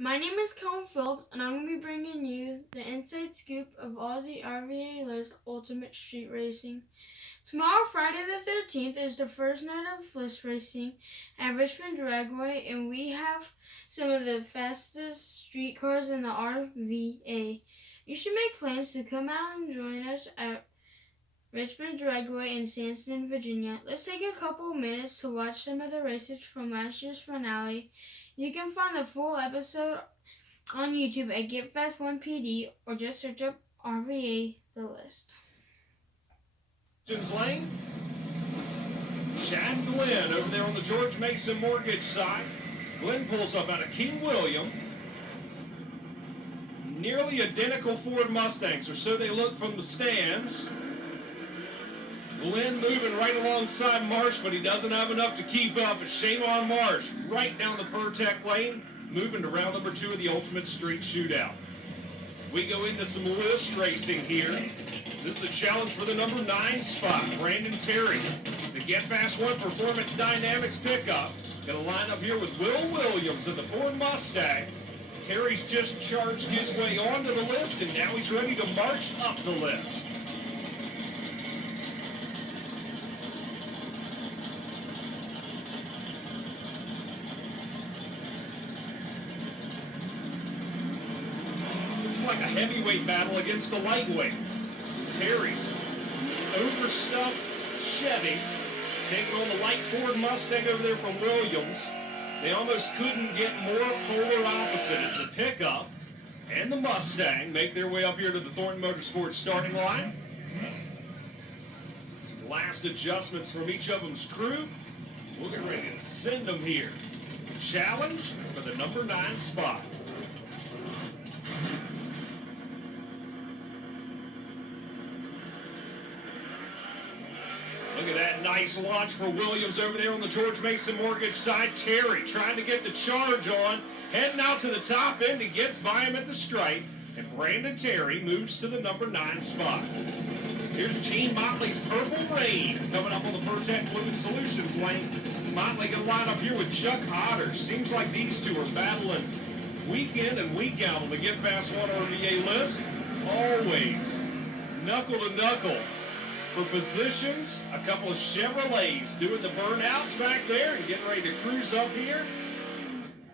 My name is Koen Phillips, and I'm going to be bringing you the inside scoop of all the RVA List Ultimate Street Racing. Tomorrow, Friday the 13th, is the first night of list racing at Richmond Dragway, and we have some of the fastest street cars in the RVA. You should make plans to come out and join us at Richmond Dragway in Sandston, Virginia. Let's take a couple minutes to watch some of the races from last year's finale. You can find the full episode on YouTube at GetFast1PD or just search up RVA The List. Lane, Chad Glenn over there on the George Mason Mortgage side. Glenn pulls up out of King William. Nearly identical Ford Mustangs, or so they look from the stands. Glenn moving right alongside Marsh, but he doesn't have enough to keep up. But shame on Marsh, right down the Pertec lane, moving to round number 2 of the Ultimate Street Shootout. We go into some list racing here. This is a challenge for the number 9 spot, Brandon Terry. The Get Fast One Performance Dynamics pickup. Going to line up here with Will Williams of the Ford Mustang. Terry's just charged his way onto the list, and now he's ready to march up the list. This is like a heavyweight battle against a lightweight. Terry's overstuffed Chevy taking on the light Ford Mustang over there from Williams. They almost couldn't get more polar opposite as the pickup and the Mustang make their way up here to the Thornton Motorsports starting line. Some last adjustments from each of them's crew. We'll get ready to send them here. Challenge for the number 9 spot. Look at that nice launch for Williams over there on the George Mason Mortgage side. Terry trying to get the charge on, heading out to the top end. He gets by him at the stripe, and Brandon Terry moves to the number 9 spot. Here's Gene Motley's Purple Rain coming up on the Pertec Fluid Solutions lane. Motley going to line up here with Chuck Otter. Seems like these two are battling week in and week out on the Get Fast One RVA list. Always knuckle to knuckle. For positions, a couple of Chevrolets doing the burnouts back there and getting ready to cruise up here.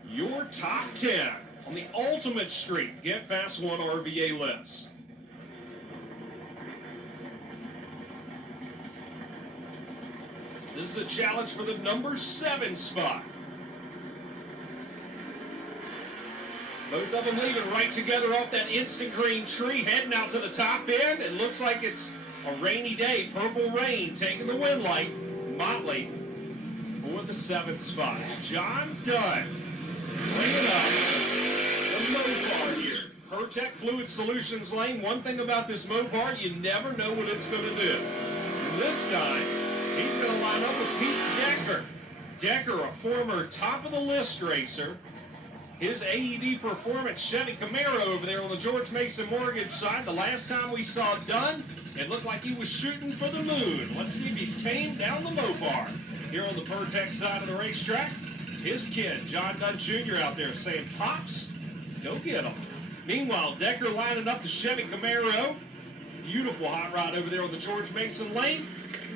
Your top 10 on the Ultimate Street Get Fast One RVA list. This is a challenge for the number 7 spot. Both of them leaving right together off that instant green tree, heading out to the top end. It looks like it's a rainy day, Purple Rain taking the wind light. Motley for the 7th spot. John Dunn bringing up the Mopar here. Pertec Fluid Solutions lane. One thing about this Mopar, you never know what it's going to do. And this time, he's going to line up with Pete Decker. Decker, a former top-of-the-list racer. His AED Performance Chevy Camaro over there on the George Mason Mortgage side. The last time we saw Dunn, it looked like he was shooting for the moon. Let's see if he's tamed down the Mopar. Here on the Pertec side of the racetrack, his kid, John Dunn Jr. out there saying, "Pops, go get him." Meanwhile, Decker lining up the Chevy Camaro. Beautiful hot rod over there on the George Mason lane.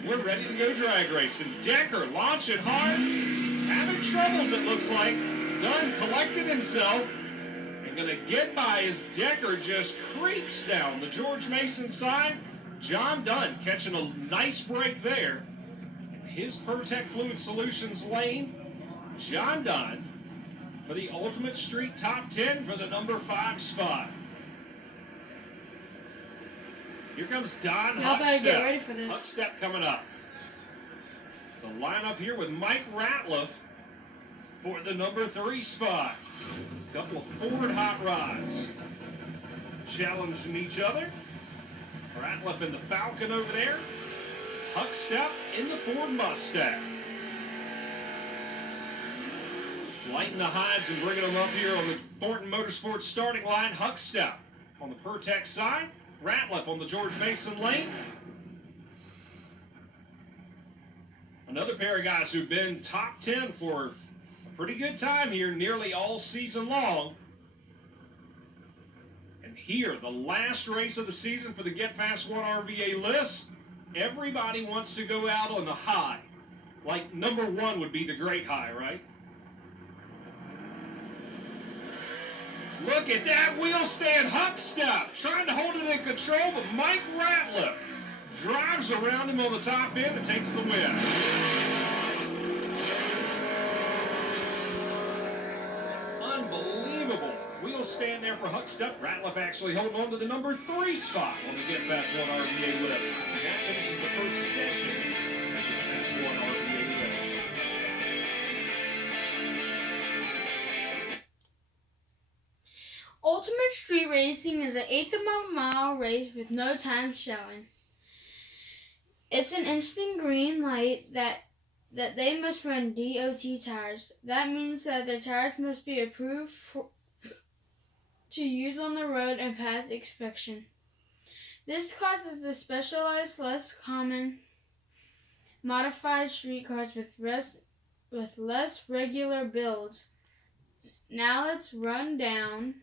We're ready to go drag racing. Decker launching hard, having troubles it looks like. Dunn collected himself and going to get by as Decker just creeps down the George Mason side. John Dunn catching a nice break there. His Pertec Fluid Solutions lane. John Dunn for the Ultimate Street top 10 for the number 5 spot. Here comes Don Y'all better Huckstep. get ready for this. Huckstep coming up. So line up here with Mike Ratliff for the number 3 spot. A couple of Ford hot rods challenging each other. Ratliff in the Falcon over there. Huckstep in the Ford Mustang. Lighting the hides and bringing them up here on the Thornton Motorsports starting line. Huckstep on the Pertec side. Ratliff on the George Mason lane. Another pair of guys who've been top 10 for a pretty good time here nearly all season long. here, the last race of the season for the Get Fast 1 RVA list. Everybody wants to go out on the high. Like number 1 would be the great high, right? Look at that wheel stand Huck stop. Trying to hold it in control, but Mike Ratliff drives around him on the top end and takes the win. Unbelievable. Wheel stand there for Huck Step. Ratliff actually held on to the number 3 spot on the Get Fast 1 RVA list. And that finishes the first session of the Get Fast 1 RVA list. Ultimate Street Racing is an eighth of a mile race with no time showing. It's an instant green light that they must run DOT tires. That means that the tires must be approved to use on the road and pass inspection. This causes the specialized, less common, modified street cars with less regular builds. Now let's run down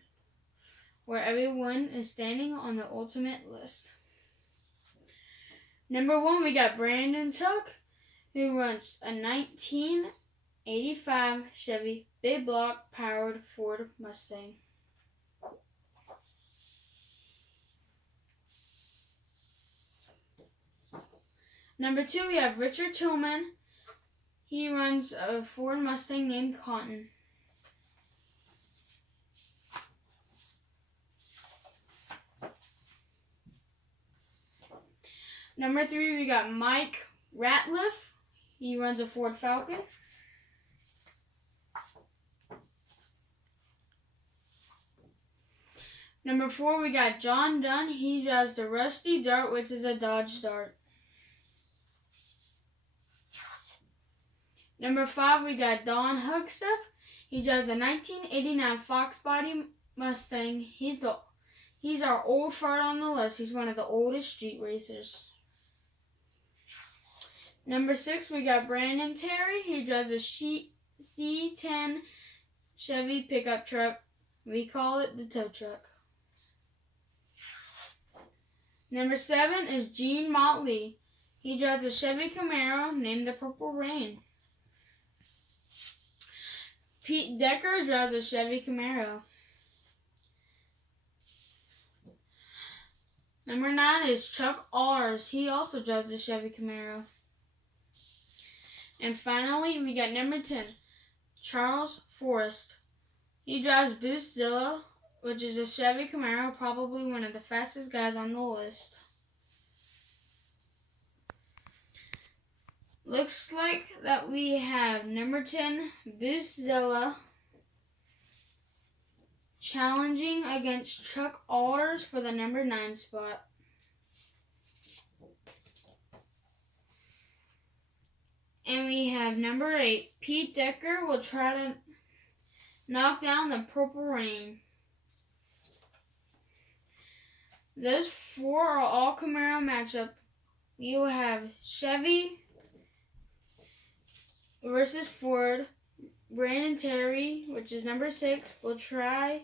where everyone is standing on the ultimate list. Number 1, we got Brandon Tuck, who runs a 1985 Chevy big block powered Ford Mustang. Number 2, we have Richard Tillman. He runs a Ford Mustang named Cotton. Number 3, we got Mike Ratliff. He runs a Ford Falcon. Number 4, we got John Dunn. He drives the Rusty Dart, which is a Dodge Dart. Number 5, we got Don Huckstuff. He drives a 1989 Fox Body Mustang. He's our old fart on the list. He's one of the oldest street racers. Number 6, we got Brandon Terry. He drives a C10 Chevy pickup truck. We call it the tow truck. Number 7 is Gene Motley. He drives a Chevy Camaro named the Purple Rain. Pete Decker drives a Chevy Camaro. Number 9 is Chuck Allers. He also drives a Chevy Camaro. And finally, we got number 10, Charles Forrest. He drives Boostzilla, which is a Chevy Camaro, probably one of the fastest guys on the list. Looks like that we have number 10, Boostzilla, challenging against Chuck Alders for the number 9 spot. And we have number 8, Pete Decker will try to knock down the Purple Rain. Those 4 are all Camaro matchup. We will have Chevy versus Ford. Brandon Terry, which is number 6, will try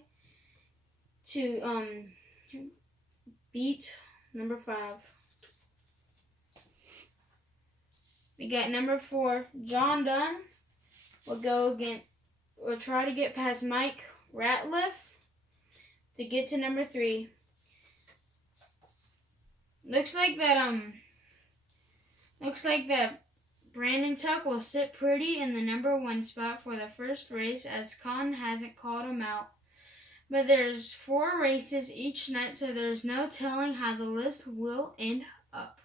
to beat number 5. We got number 4, John Dunn will try to get past Mike Ratliff to get to number 3. Looks like that Brandon Tuck will sit pretty in the number 1 spot for the first race, as Con hasn't called him out. But there's 4 races each night, so there's no telling how the list will end up.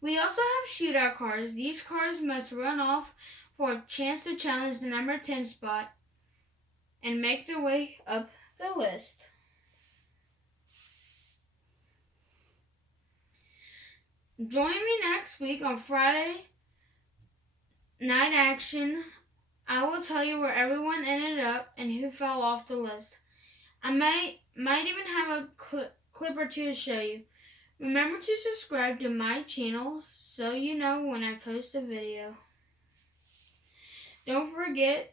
We also have shootout cars. These cars must run off for a chance to challenge the number 10 spot and make their way up the list. Join me next week on Friday Night Action. I will tell you where everyone ended up and who fell off the list. I might even have a clip or 2 to show you. Remember to subscribe to my channel so you know when I post a video. Don't forget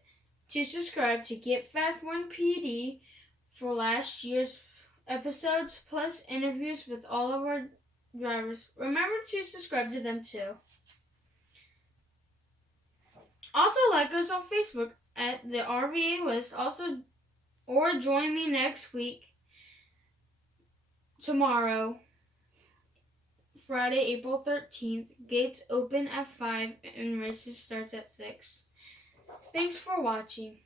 to subscribe to Get Fast 1 PD for last year's episodes plus interviews with all of our drivers. Remember to subscribe to them too. Also like us on Facebook at the RVA List. Or join me next week, tomorrow, Friday, April 13th. Gates open at 5 and races starts at 6. Thanks for watching.